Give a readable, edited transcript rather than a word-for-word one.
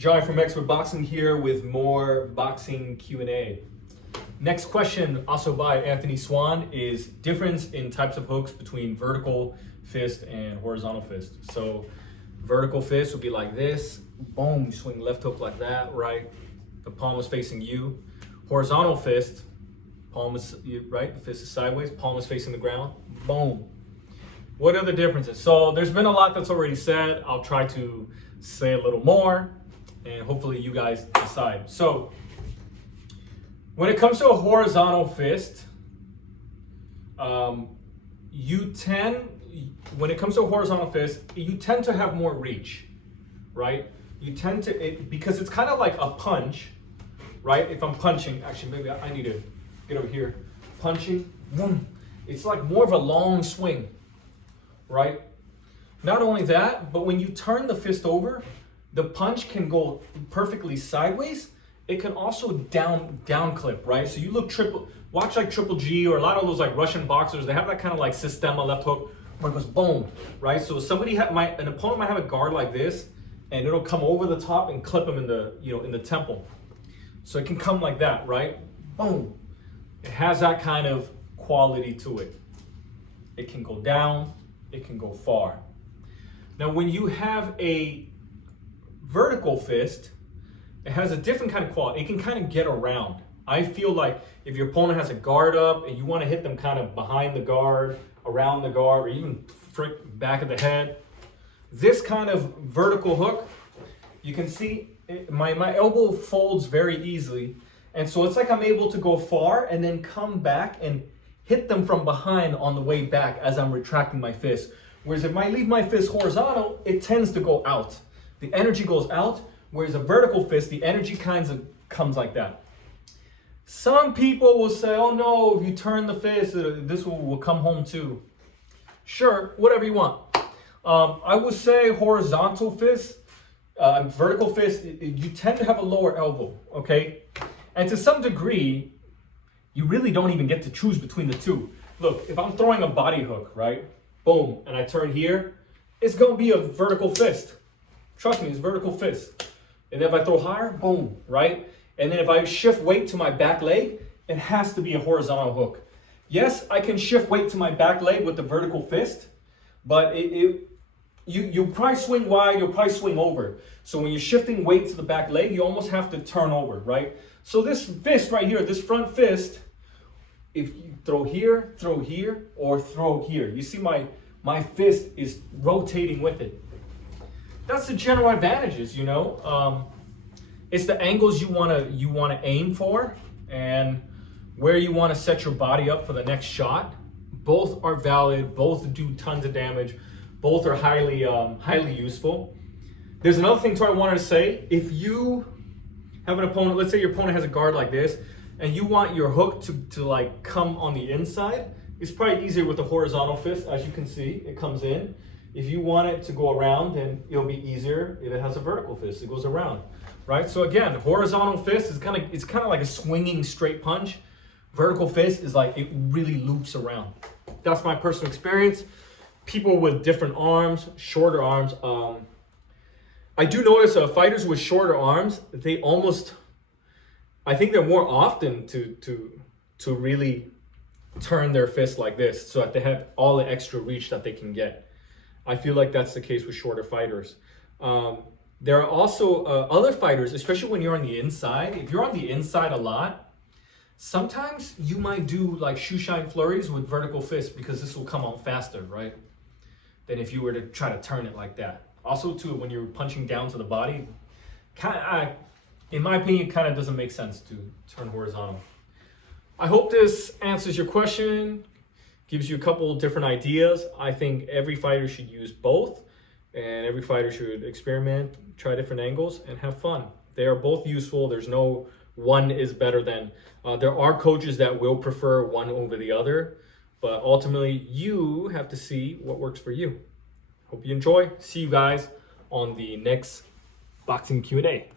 Johnny from Expert Boxing here with more boxing Q&A. Next question, also by Anthony Swan, is difference in types of hooks between vertical fist and horizontal fist. So vertical fist would be like this, boom, you swing left hook like that, right? The palm is facing you. Horizontal fist, palm is right, the fist is sideways, palm is facing the ground, boom. What are the differences? So there's been a lot that's already said. I'll try to say a little more and hopefully you guys decide. So when it comes to a horizontal fist, when it comes to a horizontal fist, you tend to have more reach, right? You tend to, because it's kind of like a punch, right? If I'm punching, actually maybe I need to get over here. Punching, boom. It's like more of a long swing, right? Not only that, but when you turn the fist over, the punch can go perfectly sideways. It can also down clip, right? So you look watch like Triple G or a lot of those like Russian boxers, they have that kind of like sistema left hook where it goes boom, right? So an opponent might have a guard like this and it'll come over the top and clip him in the, in the temple. So it can come like that, right? Boom. It has that kind of quality to it. It can go down, it can go far. Now when you have a vertical fist, it has a different kind of quality. It can kind of get around. I feel like if your opponent has a guard up and you want to hit them kind of behind the guard, around the guard, or even back of the head, this kind of vertical hook, you can see my elbow folds very easily. And so it's like I'm able to go far and then come back and hit them from behind on the way back as I'm retracting my fist. Whereas if I leave my fist horizontal, it tends to go out. The energy goes out, whereas a vertical fist, the energy kind of comes like that. Some people will say, oh no, if you turn the fist, this will come home too. Sure, whatever you want. I would say horizontal fist, vertical fist, you tend to have a lower elbow, okay? And to some degree, you really don't even get to choose between the two. Look, if I'm throwing a body hook, right? Boom, and I turn here, it's gonna be a vertical fist. Trust me, it's vertical fist. And then if I throw higher, boom, right? And then if I shift weight to my back leg, it has to be a horizontal hook. Yes, I can shift weight to my back leg with the vertical fist, but you'll probably swing wide, you'll probably swing over. So when you're shifting weight to the back leg, you almost have to turn over, right? So this fist right here, this front fist, if you throw here, or throw here, you see my fist is rotating with it. That's the general advantages, It's the angles you wanna aim for and where you wanna set your body up for the next shot. Both are valid, both do tons of damage, both are highly useful. There's another thing too I wanted to say. If you have an opponent, let's say your opponent has a guard like this, and you want your hook to like come on the inside, it's probably easier with the horizontal fist. As you can see, it comes in. If you want it to go around, then it'll be easier if it has a vertical fist. It goes around, right? So again, horizontal fist is kind of like a swinging straight punch. Vertical fist is like it really loops around. That's my personal experience. People with different arms, shorter arms. I do notice fighters with shorter arms, I think they're more often to really turn their fist like this so that they have all the extra reach that they can get. I feel like that's the case with shorter fighters. There are also other fighters, especially when you're on the inside. If you're on the inside a lot, sometimes you might do like shoe shine flurries with vertical fists because this will come out faster, right? Than if you were to try to turn it like that. Also too, when you're punching down to the body, in my opinion, it kind of doesn't make sense to turn horizontal. I hope this answers your question, gives you a couple different ideas. I think every fighter should use both, and every fighter should experiment, try different angles, and have fun. They are both useful. There's no one is better than. There are coaches that will prefer one over the other, but ultimately you have to see what works for you. Hope you enjoy. See you guys on the next boxing Q&A.